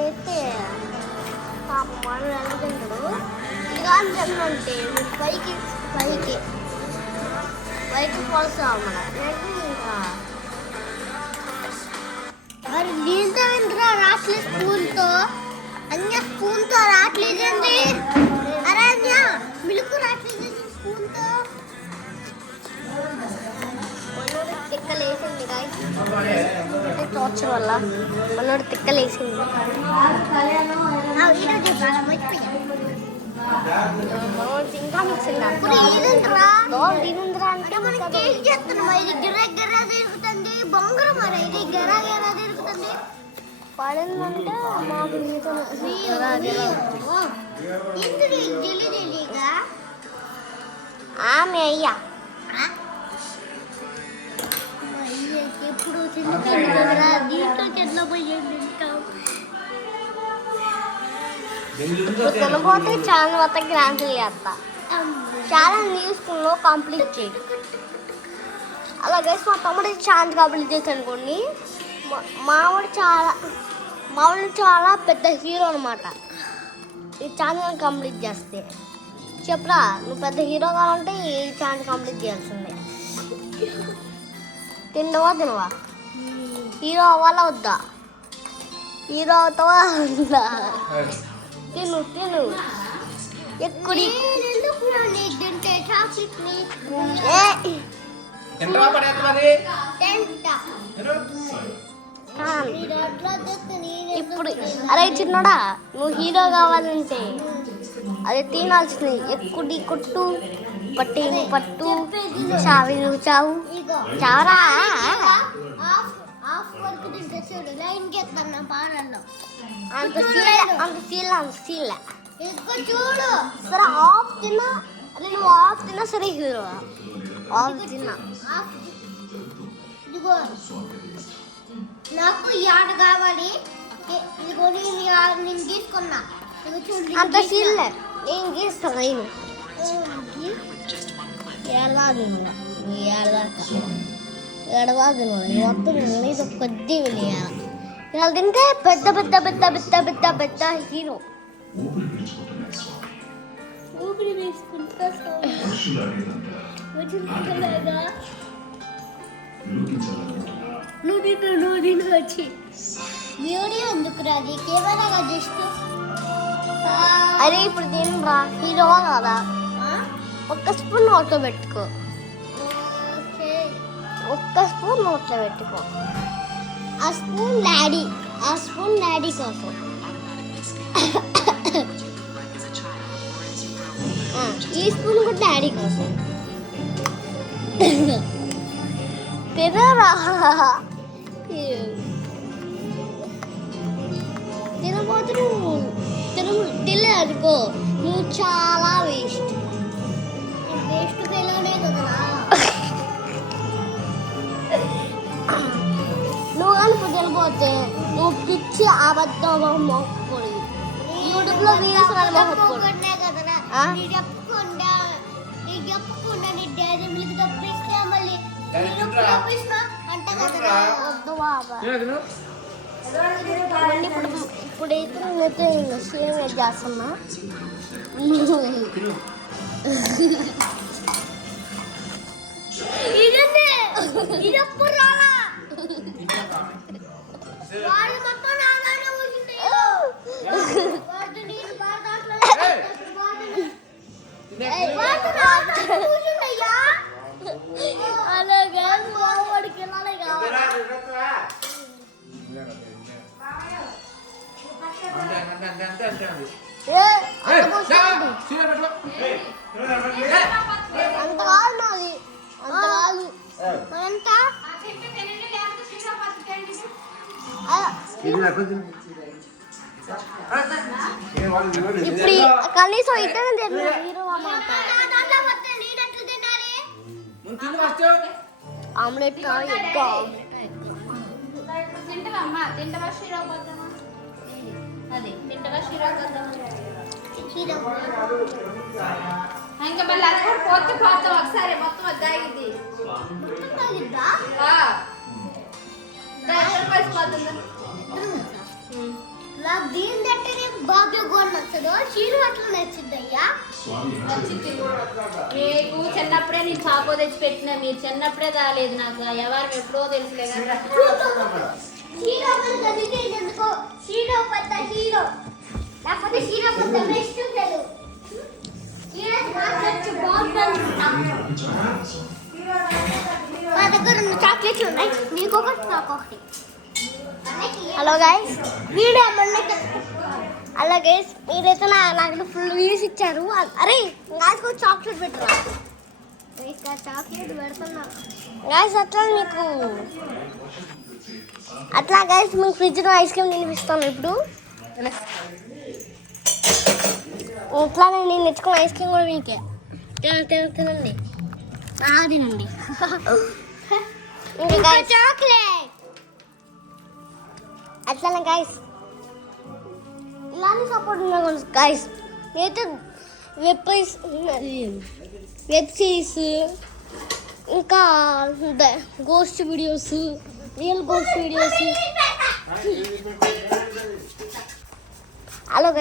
అయితే మనం వెళ్తుంటాడు ఇక అంటే పైకి పైకి పైకి పోస్తాం ఇంకా మరి దీంతో ఎందుకు రాట్లేదు స్పూన్తో అన్య స్పూన్తో రాట్లేదండి అరే అన్య మిలుకు రాట్లేదు స్పూన్తో తిక్కలేసింది టార్చర్ వల్ల మనోడు తిక్కలేసింది ఇంకా మిక్సింగ్ అంటే మనకి ఏం చేస్తున్నాం ఇది గిర్ర గిర్ర తిరుగుతుంది బొంగర మరి ఇది గిర్ర గిర్ర తిరుగుతుంది పడిందంటే మాకు ఆమె అయ్యా ఎప్పుడు దీంట్లో చెట్ల పోయింది తినబోతే చాలా మొత్తం క్యాన్సిల్ చేస్తా చాలా తీసుకున్నావు కంప్లీట్ చేయి అలాగే మా తమ్ముడు ఛాన్స్ కంప్లీట్ చేసి అనుకోండి మావాడు చాలా పెద్ద హీరో అనమాట ఈ ఛాన్స్ కంప్లీట్ చేస్తే చెప్పరా నువ్వు పెద్ద హీరో కావాలంటే ఈ ఛాన్స్ కంప్లీట్ చేయాల్సిందే తినవా హీరో అవ్వాలా వద్దా హీరో అవుతావా వద్దా తిను ఎక్కడి ఇప్పుడు అరే చిన్నడా నువ్వు హీరో కావాలంటే అదే తినాల్సింది ఎక్కుడి కొట్టు పట్టి పట్టు చావి నువ్వు చావు చావరా అంత సీల్ చూడు సరే ఆఫ్ తిన్నా అదే నువ్వు ఆఫ్ తిన్నా సరే హీరో ఆఫ్ తిన్నా ఇదిగో నాకు ఈ ఆట కావాలి ఇదిగో నేను తీసుకున్నా అంత సీల్ నేను గీస్తాను నేను ఎలా తిన్నా ఎడవా తిన్నా మొత్తం ఇది కొద్ది వెళ్ళాలి ఇలా తింటే పెద్ద పెద్ద పెద్ద పెద్ద పెద్ద పెద్ద హీరో ఊపిరి వేసుకుంటా నువ్వు తిను వచ్చి వీడియో ఎందుకు రాది కెమెరాగా జస్ట్ అరే ఇప్పుడు తినరా హీరో కదా ఒక్క స్పూన్ నోట్లో పెట్టుకో ఆ స్పూన్ డాడీ కోసం ఈ స్పూన్ కూడా డాడీ కోసం తినరా తినబోతు నువ్వు తినలేదనుకో నువ్వు చాలా వేస్ట్ పిల్లనే కదా నువ్వు కానీ తినబోతే నువ్వు పిచ్చి అబద్ధం మొక్కకూడదు యూట్యూబ్లో వీడియోస్ మొక్కకూడదు చెప్పకుండా నీ డాడీ మిల్క్ తప్పిస్తే మళ్ళీ ఇప్పుడైతే నేనైతే సేమ్ చేస్తున్నా ఇదప్పుడు రాలా అలాగే వాడికి వెళ్ళాలి అంత కాదు నాది అంత కాదు మనంతా ఇప్పుడు కనీసం ఇద్దరు హీరో ఆమ్లెట్ ఇంకా మళ్ళీ అది కూడా పోతాం ఒకసారి మొత్తం అద్దాగింది నాకు దీని తట్టనే బాగా కూడా నచ్చదు చీర అట్లా నచ్చింది అయ్యా మీకు చిన్నప్పుడే నేను చాకో తెచ్చి పెట్టినా మీరు చిన్నప్పుడే రాలేదు నాకు ఎవరు ఎప్పుడో తెలుసులే కదా హీరో పెద్ద ఎందుకో హీరో పెద్ద హీరో లేకపోతే హీరో పెద్ద బెస్ట్ ఉంటాడు హీరో నాకు బాగుంటుంది మా దగ్గర ఉన్న చాక్లెట్లు ఉన్నాయి నీకు ఒకటి నాకు ఒకటి hello guys video hello guys మీరైతే నాకు ఫుల్ వ్యూస్ ఇచ్చారు అరే నాకు చాక్లెట్ పెట్టరా ఇంకా చాక్లెట్ పెడుతున్నా గైస్ అట్లా గైస్ మీకు ఫ్రిడ్జ్లో ఐస్ క్రీమ్ తినిపిస్తాను ఇప్పుడు ఇట్లా నేను తెచ్చుకున్న ఐస్ క్రీమ్ కూడా మీకే తినండి బాగా తినండి ఇంకా చాక్లెట్ అట్లానే గైస్ ఇలానే సపోర్ట్ ఉన్నా గైస్ నేనైతే వెబ్ సిరీస్ ఇంకా ghost videos real ghost videos hello